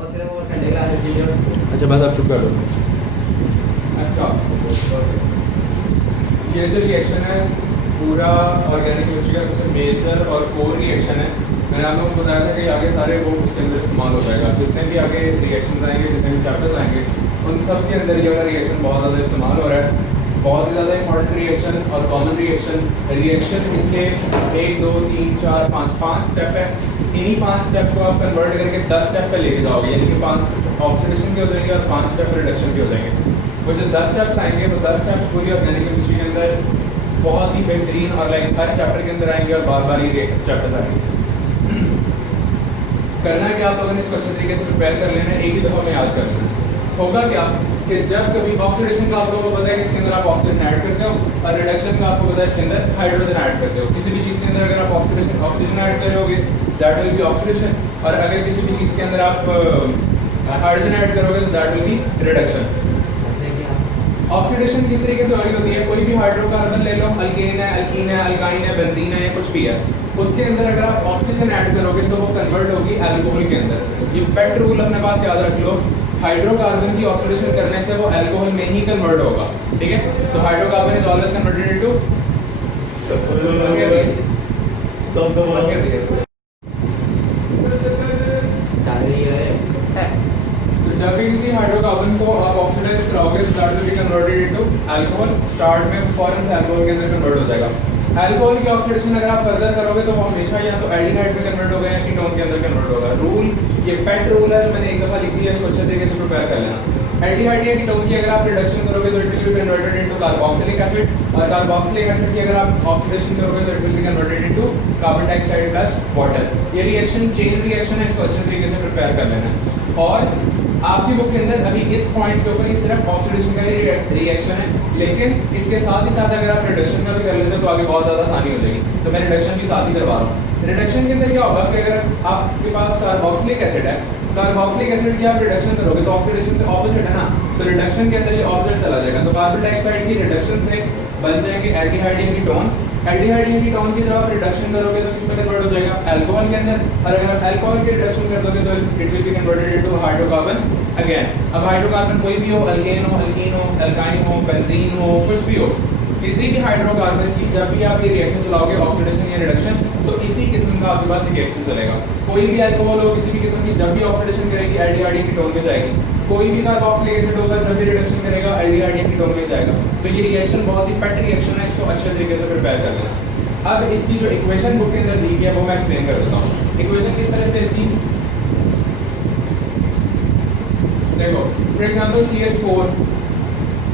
अच्छा बात आप चुप कर दो। अच्छा, ये जो रिएक्शन है पूरा ऑर्गेनिक केमिस्ट्री का सबसे मेजर और कोर रिएक्शन है। मैंने आप लोगों को बताया था कि आगे सारे वो उसके अंदर इस्तेमाल हो जाएगा। जितने भी आगे रिएक्शन आएंगे, जितने भी चैप्टर्स आएंगे, उन सब के अंदर ये वाला रिएक्शन बहुत ज़्यादा इस्तेमाल हो रहा है। बहुत ही ज़्यादा इंपॉर्टेंट रिएक्शन और कॉमन रिएक्शन इसके 1 2 3 4 5 स्टेप है। इन्हीं 5 स्टेप को आप कन्वर्ट करके 10 स्टेप पे लेके जाओगे, यानी कि 5 ऑक्सीडेशन के हो जाएंगे और 5 स्टेप रिडक्शन के हो जाएंगे। वो जो 10 स्टेप्स आएंगे वो 10 स्टेप्स पूरी ऑर्गेनिक केमिस्ट्री के अंदर बहुत ही बेहतरीन और लाइक हर चैप्टर के अंदर आएंगे और बार बार ये चैप्टर आएंगे। करना है कि आप लोगों ने इसको अच्छे तरीके से प्रिपेयर कर लेना है, एक ही दफ़ा में याद कर लेना है। होगा क्या कि जब कभी ऑक्सीडेशन का आप लोगों को पता है कि इसके अंदर आप ऑक्सीजन ऐड करते हो और रिडक्शन का आपको पता है इसके अंदर हाइड्रोजन ऐड करते हो। किसी भी चीज़ के अंदर अगर आप ऑक्सीजन ऐड करोगे दैट विल बी ऑक्सीडेशन, और अगर किसी भी चीज़ के अंदर आप हाइड्रोजन ऐड करोगे तो that will be reduction. Oxidation किस तरीके से हो रही होती है, कोई भी हाइड्रोकार्बन ले लो, अल्केन है, अल्कीन है, अल्काइन है, बेंजीन है, कुछ भी है, उसके अंदर अगर आप ऑक्सीजन ऐड करोगे तो वो कन्वर्ट होगी अल्कोहल के अंदर। ये पेट रूल अपने पास याद रख लो, हाइड्रोकार्बन की ऑक्सीडेशन करने से वो अल्कोहल में ही कन्वर्ट होगा। ठीक है, तो hydrocarbon is always converted into जब भी किसी हाइड्रोकार्बन को आप ऑक्सीडाइज कराओगे तो that will be converted into alcohol. Start में फॉरन से अल्कोहल के अंदर कन्वर्ट हो जाएगा। अल्कोहल की ऑक्सीडेशन अगर आप फर्दर करोगे तो वो हमेशा या तो एल्डिहाइड में कन्वर्ट होगा या कीटोन के अंदर कन्वर्ट होगा। रूल ये पेट रूल है जो मैंने एक दफ़ा लिख दिया, इसको अच्छे तरीके से प्रिपेयर कर लेना। एल्डिहाइड या कीटोन की अगर आप रिडक्शन करोगे तो it will be converted into carboxylic acid, और कार्बोक्सिलिक एसिड की अगर आप ऑक्सीडेशन करोगे तो it will be converted into carbon dioxide plus water. ये रिएक्शन चेन रिएक्शन है, इसको अच्छे तरीके से प्रिपेयर कर लेना। और आपकी बुक के अंदर अभी इस पॉइंट के ऊपर ये सिर्फ ऑक्सीडेशन का ही रिएक्शन है, लेकिन इसके साथ ही साथ अगर आप रिडक्शन का भी कर लेते हो तो आगे बहुत ज़्यादा आसानी हो जाएगी। तो मैं रिडक्शन भी साथ ही करवा रहा हूँ। रिडक्शन के अंदर क्या होगा कि अगर आपके पास कार्बोक्सिलिक एसिड है, कार्बोक्सिलिक एसिड की आप रिडक्शन करोगे तो ऑक्सीडेशन से ऑपोजिट है ना, तो रिडक्शन के अंदर ये ऑपोजिट चला जाएगा। तो कार्बन डाइऑक्साइड की रिडक्शन से बन जाएंगे एल्डिहाइड या कीटोन। एल्डिहाइड या कीटोन की जब आप रिडक्शन करोगे तो किसमें कन्वर्ट हो जाएगा, अल्कोहल के अंदर। और अगर आप अल्कोहल की रिडक्शन कर दोगे तो it will be converted into hydrocarbon again. अब हाइड्रोकार्बन कोई भी हो, अल्केन हो, अल्कीन हो, अल्काइन हो, बेंजीन हो, कुछ भी हो, किसी भी हाइड्रोकार्बन की जब भी आप ये रिएक्शन चलाओगे ऑक्सीडेशन या रिडक्शन, तो इसी किस्म का आपके पास रिएक्शन चलेगा। कोई भी अल्कोहल हो किसी भी किस्म की जब भी ऑक्सीडेशन करेगी एल्डिहाइड या कीटोन में जाएगी। कोई भी कार्बोक्सिलिक एसिड होगा जब भी रिडक्शन करेगा एल्डिहाइड या कीटोन में जाएगा। तो ये रिएक्शन बहुत ही पेट रिएक्शन है, इसको अच्छे तरीके से प्रिपेयर कर लेना। अब इसकी जो इक्वेशन बुक के अंदर दी गई है वो मैं एक्सप्लेन कर देता हूँ। इक्वेशन किस तरह से इसकी, देखो फॉर एग्जांपल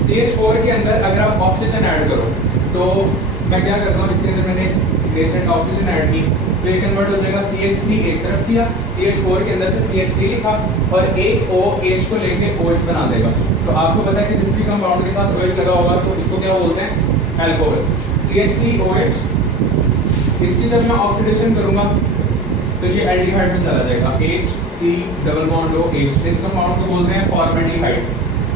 CH4 के अंदर अगर आप ऑक्सीजन ऐड करो तो मैं क्या करता हूँ, इसके अंदर मैंने रेसेंट ऑक्सीजन ऐड की तो ये कन्वर्ट हो जाएगा CH3 एक तरफ किया, CH4 के अंदर से CH3 लिखा और एक OH को लेके OH बना देगा। तो आपको पता है कि जिस भी कंपाउंड के साथ OH लगा होगा तो इसको क्या बोलते हैं, अल्कोहल। CH3OH, इसकी जब मैं ऑक्सीडेशन करूंगा तो ये एल्डिहाइड में चला जाएगा, HC डबल बॉन्ड OH। इस कंपाउंड को बोलते हैं फॉर्मेल्डिहाइड।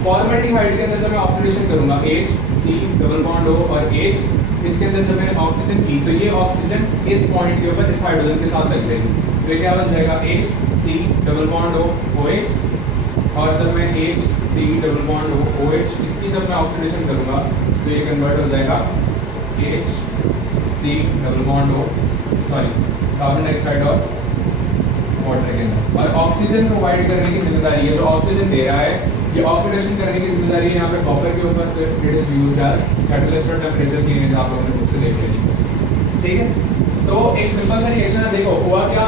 फॉर्मेल्डिहाइड के अंदर जब मैं ऑक्सीडेशन करूंगा HC डबल बॉन्ड O और H, इसके अंदर जब मैंने ऑक्सीजन की तो ये ऑक्सीजन इस पॉइंट के ऊपर इस हाइड्रोजन के साथ लग जाएगी, तो ये क्या बन जाएगा HC double bond O OH। और जब मैं HC double bond O OH इसकी जब मैं ऑक्सीडेशन करूंगा तो ये कन्वर्ट हो जाएगा HC double bond O carbon dioxide और वाटर के अंदर। और ऑक्सीजन प्रोवाइड करने की जिम्मेदारी है, जो ऑक्सीजन दे रहा है ये ऑक्सीडेशन करने की जिम्मेदारी है यहाँ पे कॉपर के ऊपर। तो it is used as catalyst और टेम्परेचर की इमेज आप लोगों ने मुझसे देख ली। ठीक है, तो एक सिंपल सा रिएक्शन है। देखो हुआ क्या,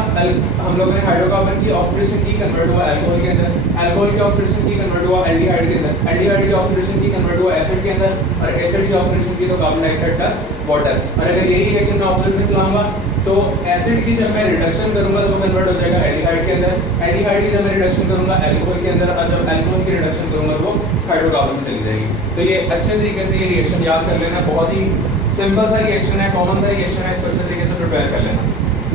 हम लोगों ने हाइड्रोकार्बन की ऑक्सीडेशन की, कन्वर्ट हुआ अल्कोहल के अंदर, अल्कोहल की ऑक्सीडेशन की, कन्वर्ट हुआ एल्डिहाइड के अंदर, एल्डिहाइड की ऑक्सीडेशन की, कन्वर्ट हुआ एसिड के अंदर, और एसिड की ऑक्सीडेशन की तो कार्बन डाइऑक्साइड प्लस वाटर। और अगर यही रिएक्शन मैं ऑपोजिट में चलाऊंगा तो एसिड की जब मैं रिडक्शन करूंगा तो कन्वर्ट हो जाएगा एल्डिहाइड के अंदर, एल्डिहाइड की जब मैं रिडक्शन करूंगा अल्कोहल के अंदर, और जब अल्कोहल की रिडक्शन करूंगा तो वो हाइड्रोकार्बन में चली जाएगी। तो ये अच्छे तरीके से ये रिएक्शन याद कर लेना, बहुत ही सिंपल सा रिएक्शन है, कॉमन सा रिएक्शन है, इसको अच्छे तरीके से प्रिपेयर कर लेना।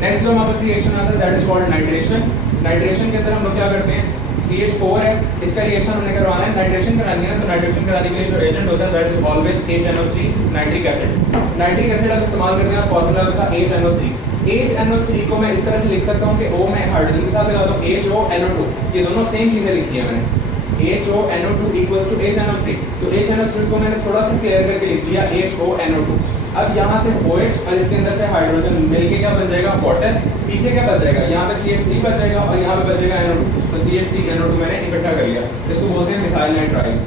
नेक्स्ट जो हमारे पास रिएक्शन आता है that is called nitration. Nitration के अंदर हम लोग क्या करते हैं, CH4 है, इसका रिएक्शन हमने करवाना है, नाइट्रेशन करानी है ना, तो नाइट्रेशन कराने के लिए जो एजेंट होता है that is always HNO3 nitric acid. Nitric acid आप इस्तेमाल करते हैं, फॉर्मूला उसका HNO3। HNO3 को मैं इस तरह से लिख सकता हूँ कि O मैं हाइड्रोजन के साथ लगाता हूँ HONO2, ये दोनों सेम चीजें लिखी है मैंने, HONO2 इक्वल्स टू HNO3, तो HNO3 को मैंने थोड़ा सा क्लियर करके लिख दिया HONO2। अब यहाँ से OH और इसके अंदर से हाइड्रोजन मिलके क्या बच जाएगा वाटर, पीछे क्या बच जाएगा, यहाँ पे CH3 बच जाएगा और यहाँ पे बचेगा NO2, तो CH3NO2 मैंने इकट्ठा कर लिया, इसको बोलते हैं मिथाइल नाइट्राइल।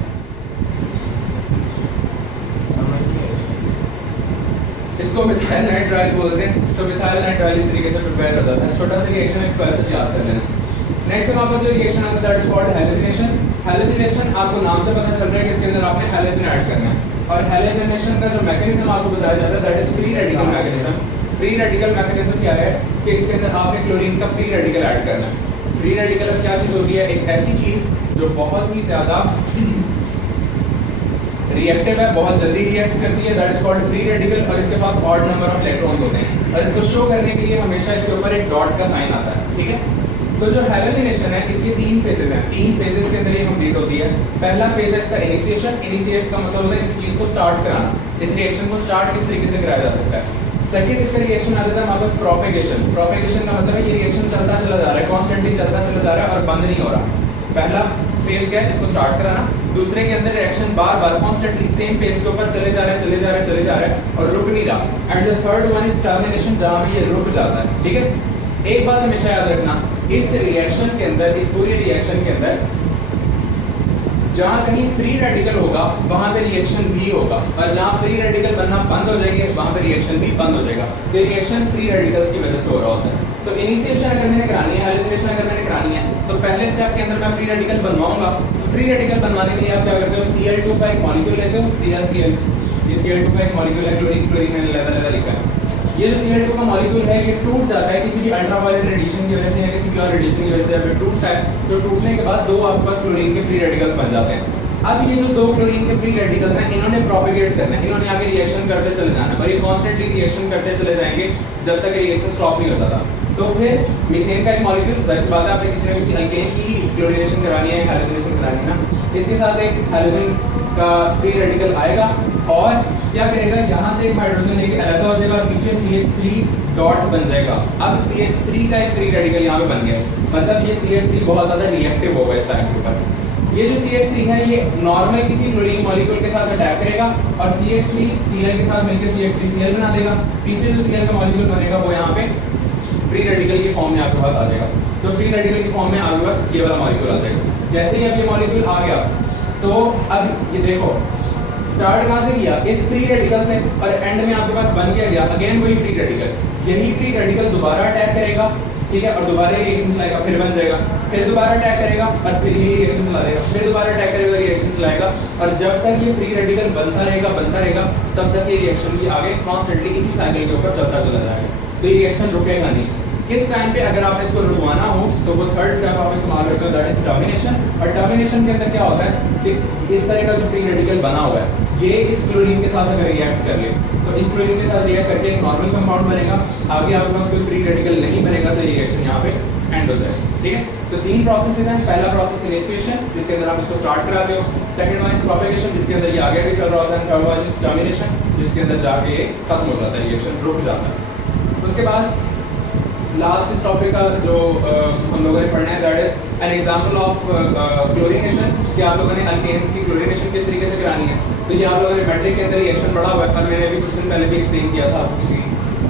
इसको मिथाइल नाइट्राइल बोलते हैं। तो मिथाइल नाइट्राइल इस तरीके से प्रिपेयर हो जाता है। छोटा सा रिएक्शन इस वजह से याद कर लेना। नेक्स्ट हमारे पास जो रिएक्शन आता है that is called halogenation. Halogenation आपको नाम से पता चल रहा है कि इसके अंदर आपने हैलोजन ऐड करना है, और हैलोजिनेशन का जो मैकेनिज्म आपको बताया जाता है that is free radical mechanism. Free radical mechanism क्या है कि इसके अंदर आपने क्लोरीन का फ्री रेडिकल ऐड करना है। फ्री रेडिकल क्या चीज होती है, एक ऐसी चीज जो बहुत ही ज्यादा रिएक्टिव है, बहुत जल्दी रिएक्ट करती है, that is called free radical, और इसके पास ऑड नंबर ऑफ इलेक्ट्रॉन्स होते हैं, और इसको शो करने के लिए हमेशा इसके ऊपर एक डॉट का साइन आता है, ठीक है। तो जो हैलोजिनेशन है इसके 3 फेजेस हैं, 3 फेजेस के अंदर ये कंप्लीट होती है। पहला फेज है इसका इनिशिएशन। इनिशिएट का मतलब होता है इस चीज को स्टार्ट कराना, इस रिएक्शन को स्टार्ट किस तरीके से कराया जा सकता है। सेकंड इसका रिएक्शन आ जाता है हमारे पास प्रोपेगेशन। प्रोपेगेशन का मतलब है ये रिएक्शन चलता चला जा रहा है, कॉन्स्टेंटली चलता चला जा रहा है और बंद नहीं हो रहा। पहला फेज क्या है, इसको स्टार्ट कराना। दूसरे के अंदर रिएक्शन बार बार कॉन्स्टेंटली सेम पेस के ऊपर चले जा रहा है, चले जा रहा है, चले जा रहा है और रुक नहीं रहा। And the third one is termination, जहां पे ये रुक जाता है, ठीक है। एक बात हमेशा याद रखना, इस रिएक्शन के अंदर, इस पूरे रिएक्शन के अंदर जहां कहीं फ्री रेडिकल होगा वहां पे रिएक्शन भी होगा, और जहां फ्री रेडिकल बनना बंद हो जाएंगे वहां पे रिएक्शन भी बंद हो जाएगा। ये रिएक्शन फ्री रेडिकल्स की वजह से हो रहा होता है। तो इनिशिएशन अगर मैंने करानी है, हैलोजिनेशन अगर मैंने करानी है, तो पहले स्टेप के अंदर मैं फ्री रेडिकल बनवाऊंगा। तो फ्री रेडिकल बनवाने के लिए आप क्या करते हो, Cl2 का एक मॉलिक्यूल लेते हो, ClCl, ये Cl2 का एक मॉलिक्यूल है, क्लोरीन क्लोरीन मैंने अलग-अलग लिखा है। ये जो Cl2 का मॉलिक्यूल है ये टूट जाता है किसी भी अल्ट्रावायलेट रेडिएशन की वजह से या किसी भी और रेडिएशन की वजह से, जब टूटता है तो टूटने के बाद 2 आपके पास क्लोरीन के फ्री रेडिकल्स बन जाते हैं। अब ये जो 2 क्लोरीन के फ्री रेडिकल्स हैं इन्होंने प्रोपेगेट करना है, इन्होंने आगे रिएक्शन करते चले जाना है, और ये कॉन्स्टेंटली रिएक्शन करते चले जाएंगे जब तक रिएक्शन स्टॉप नहीं हो जाता। तो फिर मीथेन का एक मॉलिक्यूल, जाहिर सी बात है आपने किसी न किसी अल्केन की क्लोरीनेशन करानी है, हैलोजिनेशन करानी है ना, इसके साथ एक हैलोजन का फ्री रेडिकल आएगा और क्या करेगा, यहाँ से एक हाइड्रोजन लेके अलग हो जाएगा और पीछे CH3 डॉट बन जाएगा। अब CH3 का एक फ्री रेडिकल यहाँ पे बन गया, मतलब ये CH3 बहुत ज्यादा रिएक्टिव होगा इस टाइम के ऊपर। ये जो CH3 है ये नॉर्मल किसी क्लोरीन मॉलिक्यूल के साथ अटैक करेगा और CH3 Cl के साथ मिलकर CH3Cl बना देगा। पीछे जो Cl का मॉलिक्यूल बनेगा वो यहाँ पे फ्री रेडिकल की फॉर्म में आपके पास आ जाएगा। तो फ्री रेडिकल की फॉर्म में आपके पास ये वाला मॉलिक्यूल आ जाएगा। जैसे ही अब ये मॉलिक्यूल आ गया तो अब ये देखो स्टार्ट कहाँ से किया, इस फ्री रेडिकल से, और एंड में आपके पास बन गया अगेन वही फ्री रेडिकल। यही फ्री रेडिकल दोबारा अटैक करेगा, ठीक है, और दोबारा रिएक्शन चलाएगा, फिर बन जाएगा, फिर दोबारा अटैक करेगा और फिर यही रिएक्शन चला देगा, फिर दोबारा अटैक करेगा, रिएक्शन चलाएगा, और जब तक ये फ्री रेडिकल बनता रहेगा तब तक ये रिएक्शन भी आगे कॉन्स्टेंटली इसी साइकिल के ऊपर चलता चला जाएगा। तो ये रिएक्शन रुकेगा नहीं। किस टाइम पे अगर आपने इसको रुकवाना हो तो वो थर्ड स्टेप आप इस्तेमाल करते हो, दैट इज टर्मिनेशन। और टर्मिनेशन के अंदर क्या होता है कि इस तरह का जो फ्री रेडिकल बना हुआ है ये इस क्लोरीन के साथ अगर रिएक्ट कर ले तो इस क्लोरीन के साथ रिएक्ट करके एक नॉर्मल कंपाउंड बनेगा, आगे आपके पास कोई फ्री रेडिकल नहीं बनेगा तो रिएक्शन यहाँ पे एंड हो जाएगा, ठीक है। तो 3 प्रोसेस हैं। पहला प्रोसेस इनिशिएशन जिसके अंदर आप इसको स्टार्ट कराते हो, सेकंड वन इज प्रोपेगेशन जिसके अंदर ये आगे भी चल रहा होता है, थर्ड वन इज टर्मिनेशन जिसके अंदर जाके ये खत्म हो जाता है, रिएक्शन रुक जाता है। उसके बाद लास्ट इस टॉपिक का जो हम लोगों ने पढ़ना है that is an example of chlorination, कि आप लोगों ने अल्केन्स की क्लोरीनेशन किस तरीके से करानी है। तो ये आप लोगों ने मैट्रिक के अंदर रिएक्शन पढ़ा हुआ है और मैंने अभी कुछ दिन पहले भी एक्सप्लेन किया था किसी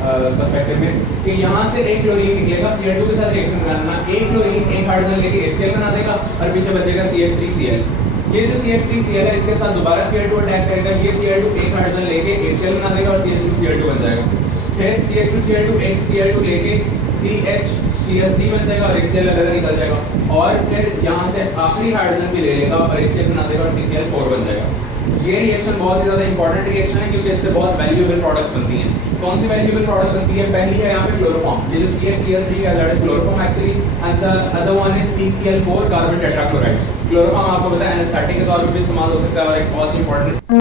पर्सपेक्टिव में कि यहाँ से एक क्लोरीन निकलेगा, Cl2 के साथ रिएक्शन कराना, एक क्लोरीन एक हाइड्रोजन लेके HCl बना देगा और पीछे बचेगा CH3Cl। ये जो CH3Cl है इसके साथ दोबारा Cl2 अटैक करेगा, ये Cl2 एक हाइड्रोजन लेके HCl बना देगा और CH2Cl2 बन जाएगा। फिर CH2Cl2 एक Cl2 लेके CHCl3 बन जाएगा और HCl अलग निकल जाएगा, और फिर यहाँ से आखिरी हाइड्रोजन भी ले लेगा और HCl बना देगा और CCl4 बन जाएगा। ये रिएक्शन बहुत ही ज़्यादा इंपॉर्टेंट रिएक्शन है क्योंकि इससे बहुत वैल्यूएबल प्रोडक्ट्स बनती हैं। कौन सी वैल्यूएबल प्रोडक्ट बनती है? पहली है यहाँ पे क्लोरोफॉर्म, ये जो CHCl3 है that is chloroform actually, and the other one is CCl4 carbon tetrachloride. Chloroform आपको पता है एनेस्थेटिक के तौर पर भी इस्तेमाल हो सकता है और एक बहुत इंपॉर्टेंट